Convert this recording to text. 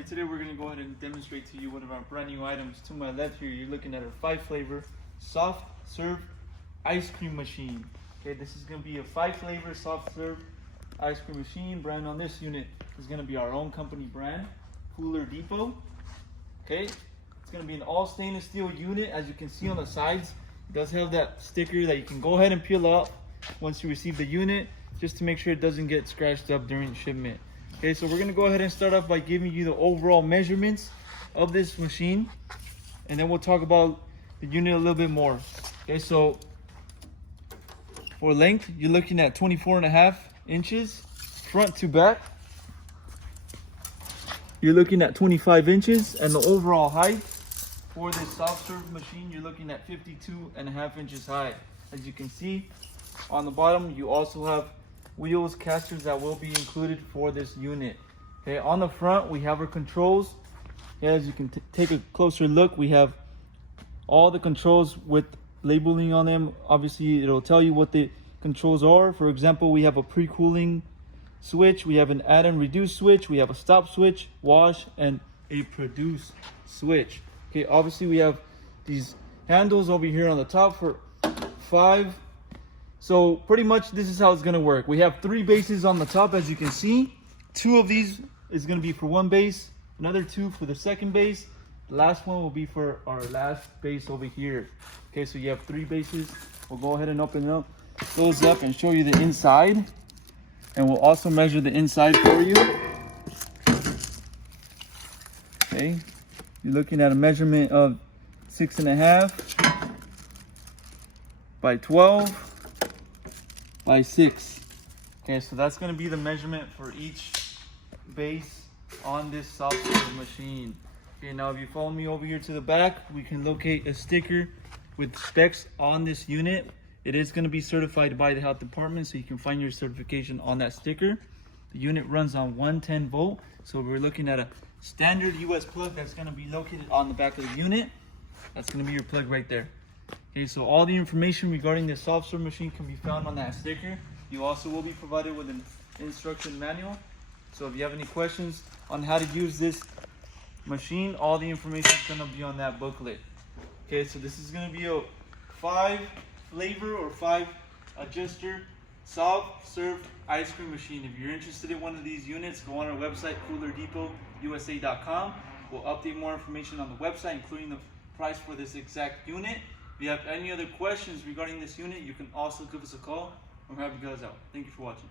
everybody, today we're going to go ahead and demonstrate to you one of our brand new items. To my left here, you're looking at a 5-flavor soft serve ice cream machine. Okay, this is going to be a 5-flavor soft serve ice cream machine. Brand on this unit is going to be our own company brand, Cooler Depot. Okay, it's going to be an all stainless steel unit. As you can see on the sides, it does have that sticker that you can go ahead and peel off once you receive the unit, just to make sure it doesn't get scratched up during shipment. Okay, so we're gonna go ahead and start off by giving you the overall measurements of this machine, and then we'll talk about the unit a little bit more. Okay, so for length, you're looking at 24.5 inches front to back. You're looking at 25 inches, and the overall height for this soft serve machine, you're looking at 52.5 inches high. As you can see on the bottom, you also have wheels, casters that will be included for this unit. Okay, on the front we have our controls. As you can take a closer look, we have all the controls with labeling on them. Obviously it'll tell you what the controls are. For example, we have a pre-cooling switch, we have an add and reduce switch, we have a stop switch, wash, and a produce switch. Okay, obviously we have these handles over here on the top for 5. So pretty much this is how it's gonna work. We have 3 bases on the top, as you can see. 2 of these is gonna be for one base, another 2 for the second base. The last one will be for our last base over here. Okay, so you have 3 bases. We'll go ahead and open up those up and show you the inside. And we'll also measure the inside for you. Okay, you're looking at a measurement of 6.5 by 12 by 6. Okay, so that's going to be the measurement for each base on this soft serve machine. Okay, now if you follow me over here to the back, we can locate a sticker with specs on this unit. It is going to be certified by the health department, so you can find your certification on that sticker. The unit runs on 110 volt, so we're looking at a standard US plug that's going to be located on the back of the unit. That's going to be your plug right there. Okay, so all the information regarding the soft serve machine can be found on that sticker. You also will be provided with an instruction manual. So if you have any questions on how to use this machine, all the information is going to be on that booklet. Okay, so this is going to be a 5-flavor or 5-adjuster soft serve ice cream machine. If you're interested in one of these units, go on our website, coolerdepot.usa.com. We'll update more information on the website, including the price for this exact unit. If you have any other questions regarding this unit, you can also give us a call. I'm happy to guys out. Thank you for watching.